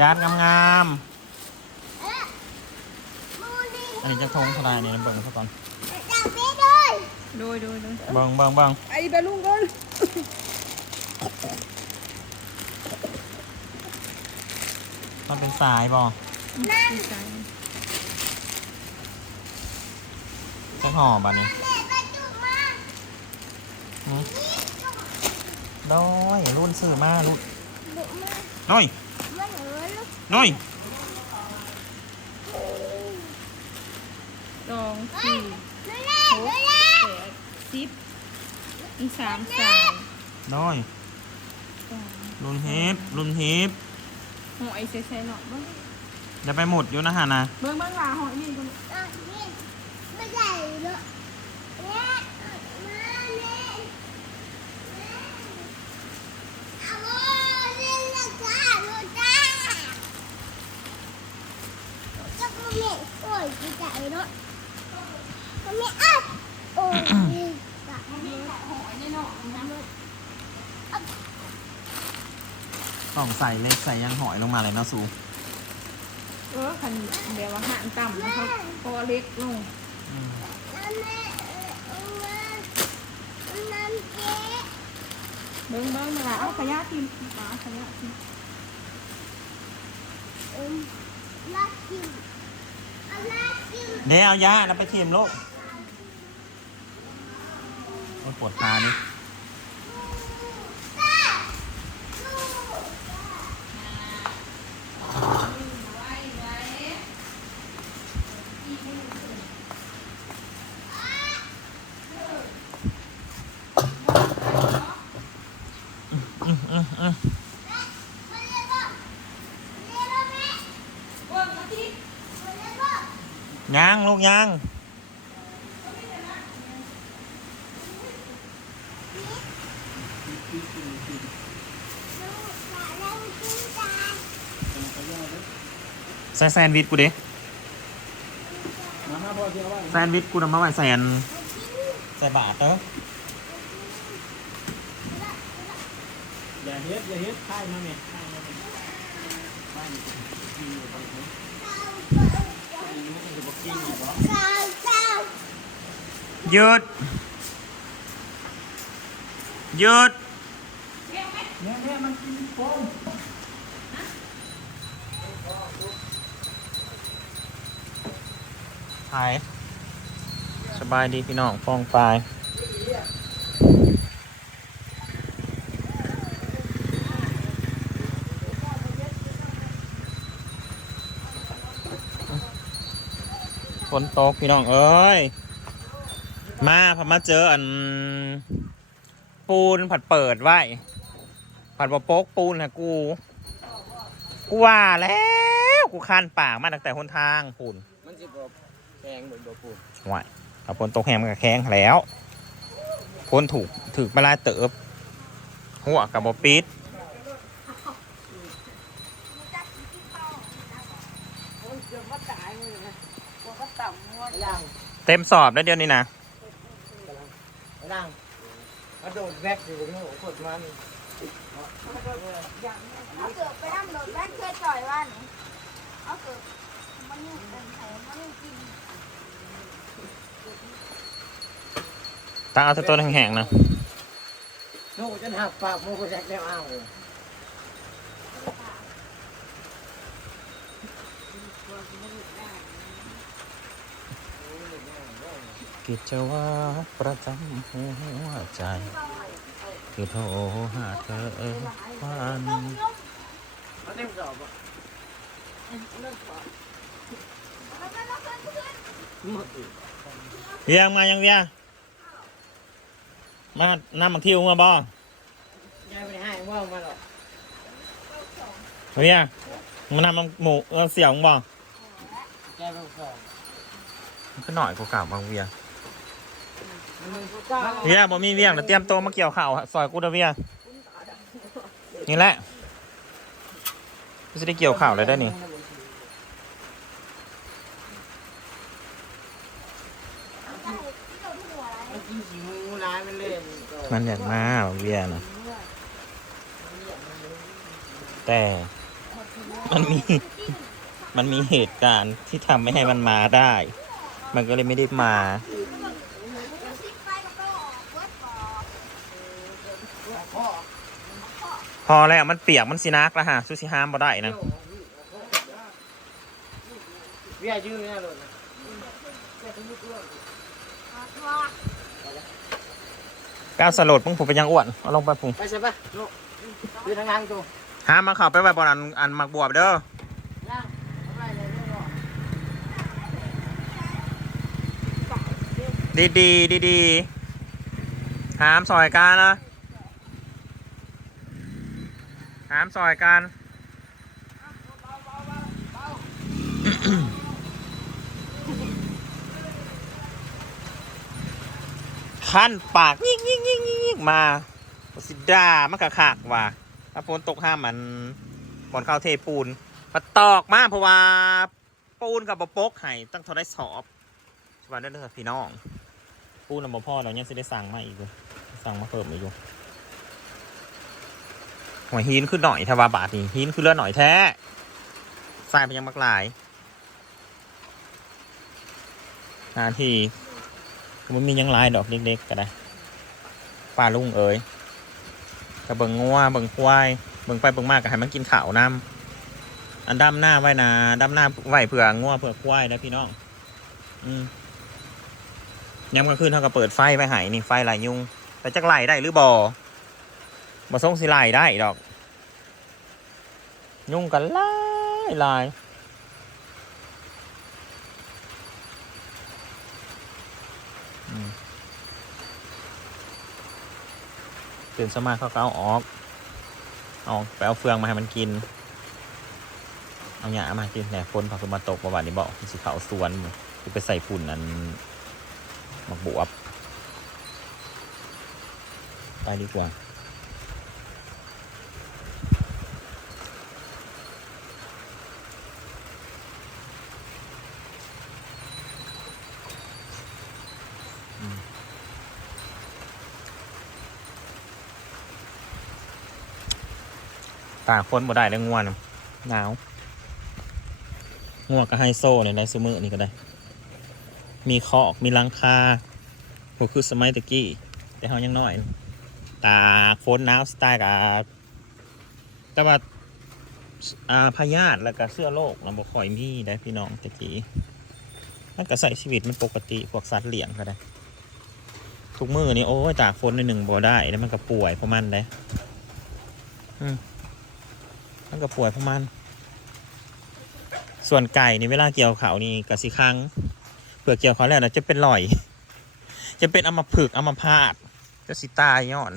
จานงามๆอันนี้จะทงเทลายเนี่ยเบิ่งซะก่อนโดยโดยโดยเบิ่งเบิ่งเบิ่งไอ้ไปลุงก่อนมันเป็นสายบ่ดีใจใช่ห่อบ่นี่หืมน้อยรุ่นซื้อมารุ่นน้อย น้อยสองสี่หกแปดสิบอีสามสายน้อยสองรุ่นเฮดรุ่นเฮดหอยใส่ๆหน่อยเบิ้งอย่าไปหมดอยู่นะฮะนะ เบิ้งเบิ้งว่าหอยนี่ก็ โอ้ยหอยนี่เนาะนะต้องใส่เล็กใส่ยังหอยลงมาเลยเนาะสูเออคันเดี๋ยวว่าหานต่ำนะครับพอเล็กลงอืมเบิ้งเบิ้งเวลาเอาขยะทิมเอาขยะทิมเเดี๋ยวเอายาแล้วไปเทียมโลกปวดตานี่ ยางลูกยางใส่แซนด์วิชกูดิมามาพอเดียวว่าแซนด์วิชกูนำมาไว้ใส่อันใส่บาทเด้ออย่าเฮ็ดอย่าเฮ็ดค่ายมาเนี่ยค่ายมาเนี่ยบ้านกินอยู่ตรงนี้กินอยู่บอกกินอยู่บอก หยุดหยุดเนี่ยเนี่ยมันกินโฟมหายสบายดีพี่น้องฟองปลาย ฝนตกพี่น้องเอ้ย มาพอมาเจออัน ปูนผัดเปิดไว้ ผัดบะโป๊กปูนนะกู กูว่าแล้วกูคันปากมาตั้งแต่หนทางปูนมันสิบ่แพงเหมือนบ่ปูไหวเอาฝนตกแหมมันก็แข้งแล้วคนถูกถือมาลายเติบหัวกับบอปิด ย่าง เต็มสอบแล้วเดี๋ยวนี้นะย่างกระโดดแวกอยู่ตรงนี้โอ้โหกดมันเอาเกิดไปนั่งโดดแม่เคยจ่อยว่านี่เอาเกิดมันนี่เป็นไข่มันนี่กินตั้งเอาแต่ตัวแห้งๆนะ โน่จนหักปากโมกุแจกแล้วอ้า กิจวัตรประจำหัวใจคือโทรหาเธอวันมันเต็มสอบอะหมดอีกเวียงมายังเวียงมาน้ำมักทิวมาบ่ยายไปให้ว่ามาหรอกเวียงมานำมักหมูเออเสี่ยวมึงบ่ยายไปสอบมันก็หน่อยกูกล่าวบางเวียงมันก็กล้า เวียบ่มีเวียงเดี๋ยวเตรียมตัวมาเกี่ยวข่าวซอยกูเดอเวียนี่แหละกูจะได้เกี่ยวข่าวเลยได้นี่มันกิมันอยากมาเวียนะแต่มันมี มันมีเหตุการณ์ที่ทำไม่ให้มันมาได้ มันก็เลยไม่ได้มา พอแล้วมันเปียกมันสินักแล้วฮะซูชิฮามบ่ได้นะเวียยืนเนี่ยเลยว่าก้าวสลดมึงผูเป็นยังอ้วนเอาลงไปผูไปใช่ปะลูกยืนทางงานตัวหามมาเข่าไปไว้บนอันอันหมักบวบเด้อย่างไปเลยเรื่องดีดีดีดีหามซอยกันนะ หามซอยกันขั้นปากยิ่งยิ่งยิ่งยิ่งมาสิดามันกะขากว่ะถ้าฝนตกห้ามมันบอนเข้าเทปูนมาตอกมากเพราะว่าปูนกับบปกไห้ตั้งเท่าได้สอบสวัสดีเด้อพี่น้อง ปูนำบ่พ่อเรายังสิได้สั่งมาอีกอยู่สั่งมาเพิ่มอีกอยู่ หัวหินคือหน่อยทว่าบาทนี่หินคือเลือดหน่อยแท้ใส่ไปยังมักหลายนาทีมันมียังลายดอกเล็กๆก็ได้ป้าลุงเอ๋ยก็เบิงงัวเบิงควายเบิงไปเบิงมากก็ให้มันกินข้าวน้ำอันดำหน้าไว้นะดำหน้าไหวเผื่องัวเผื่อควายนะพี่น้อง อืมยามกลางคืนเขาก็เปิดไฟไปหายนี่ไฟไหลยุงแต่จักไหลได้หรือบ่อ บ่ส่งสิไหลได้ดอก ยุ่งกันไล่ลายตื่นสมาเขาก็เอาออก เอาไปเอาเฟืองมาให้มันกิน เอาหยามากินแหน่ฝนพอขึ้นมาตกประวัตินี้บอกสิเขาสวนคือไปใส่ฝุ่นอันมักบวบไปดีกว่าากคนบ่ได้แล้วง่วนน่ะหนาวง่วงก็ไฮโซเนี่ยได้ซูมือนี่ก็ได้ มีคอกมีลังคาพวกคือสมัยตะกี้ แต่เฮายังน้อยตาโคนหนาวสไตล์กับแต่ว่าอาพยาธิแล้วก็เสื้อโรคเราบ่ค่อยมีได้พี่น้องตะกี้มันก็ใส่ชีวิตมันปกติพวกสัตว์เลี้ยงก็ได้ทุกมือนี่โอ้ยตากฝนในหนึ่งบ่ได้แล้วมันก็ป่วยเพราะมันเลยอืม มันก็ป่วยเพราะมันส่วนไก่นี่เวลาเกี่ยวเขานี่กะสิคังเปลือกเกี่ยวเขาแล้วนะจะเป็นลอย จะเป็นอามพฤกษ์อัมพาดจะสิตายย้อน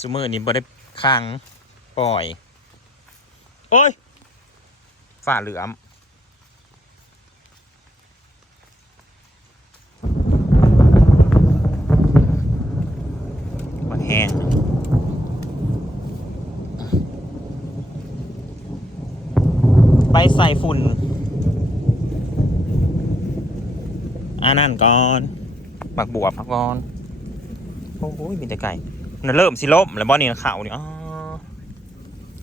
สมือนี่บ่ได้คังปล่อย โอ้ยฝ่าเหลือมมันแห้ง ไปใส่ ฝุ่นอันนั่นก่อนบักบวบก่อน โอ้โหมีแต่ไก่มันเริ่มสิล่มแล้วบ่นี่ข่าวนี่อ๋อ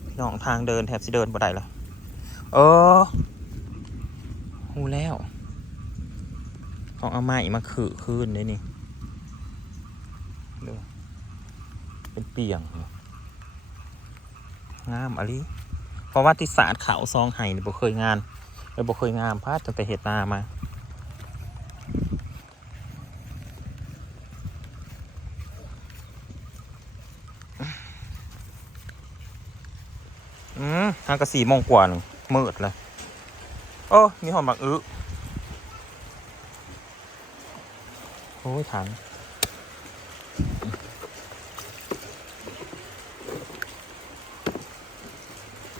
พี่น้องทางเดินแทบสิเดินบ่ได้ละเออหูแล้วของเอาไม้มาขือคืนเลยนี่ดูเป็นเปียงงามอะลิเพราะว่าติศาสตร์เขาซองไห้นี่บ่เคยงานเลยบ่เคยงามพลาดตั้งแต่เหตุนามาอืมทางกระสีโมงกว่าหนึ่งมืดเลยโอ้มีหอมบักอื้อโอ้ยถัง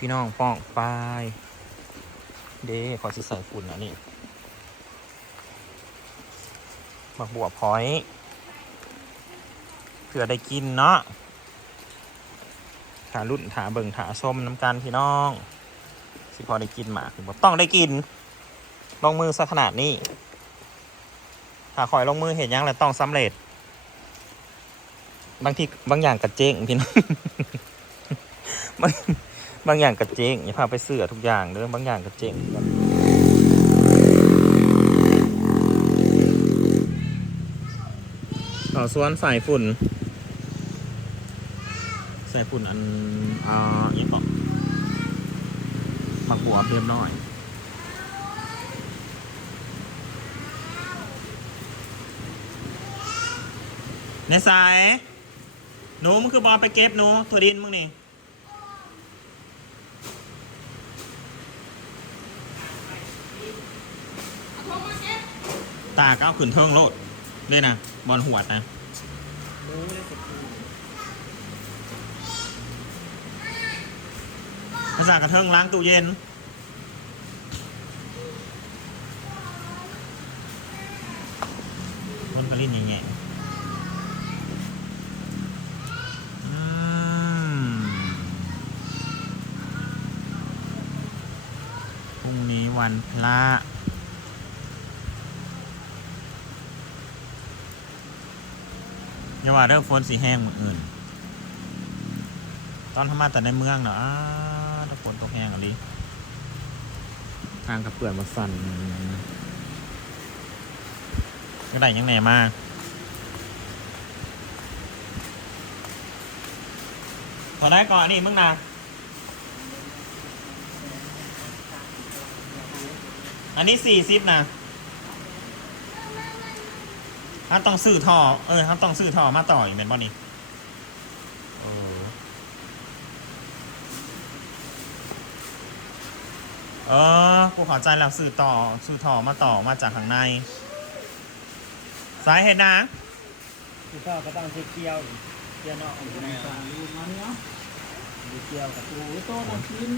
พี่น้องป้องปลาย เด้ขอสิใส่ฝุ่นนะนี่บักบัวพอยเผื่อได้กินเนาะถารุ่นถาเบิ่งถาส้มน้ำกันพี่น้อง สิพอได้กินหมากต้องได้กิน ลงมือซะขนาดนี้ถ้าคอยลงมือเห็นยังแล้วต้องสำเร็จ บางทีบางอย่างกระเจ้งพี่น้อง บางอย่างกระเจ๊งอย่าพาไปเสือทุกอย่างเด้อบางอย่างกระเจ๊งต่อส่วนสายฝุ่นสายฝุ่นอันอ่าอีกบอกมักหัวเรียบร้อยในสายหนูมันคือบอลไปเก็บหนูตัวดินมึงนี่ ตาก้าวขืนเทิงโลดเลยนะบอลหัวดนะโอ้ยสกูภาษากระเทิงล้างตู้เย็นคนกระลิ่นแง่พรุ่งนี้วันพระ อย่าว่าเด้อฝนสีแห้งเหมือนอื่น ตอนทำมาแต่ในเมืองเนาะอ้าถ้าฝนตกแห้งอะไรทางกระเปื่อนมาสั่นก็ได้ยังไงมาพอได้ก่อนนี่มึงนะอันนี้สี่ซิปนะ ถ้าต้องซื้อท่อ เออถ้าต้องซื้อท่อมาต่ออยู่เป็นบ่นี่เออเออกูขอใจแล้วสื่อต่อสื่อต่อมาต่อมาจากข้างใน สาเหตุนะคือข้าวก็ต้องเช็คเกี่ยวเกี่ยวนอกอยู่ในสายมันเนาะเกี่ยวกับตูโต้บนชิ้น